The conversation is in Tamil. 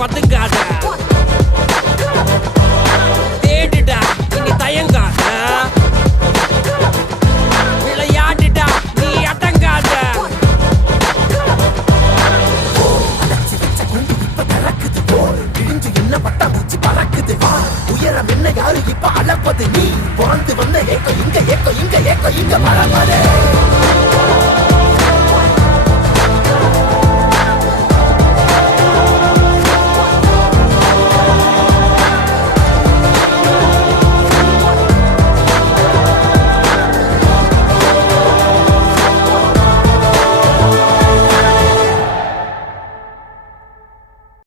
பதுங்காத, தேடுடா இனி தயங்காத, விளையாடுடா நீ அடங்காத. என்ன பட்டா பூச்சி பறக்குது, உயரம் என்ன யாரு இப்ப அளப்பது, நீ வாழ்ந்து வந்த ஏக்கம் இங்க ஏக்கம் இங்க ஏக்கம் இங்க பறப்பது.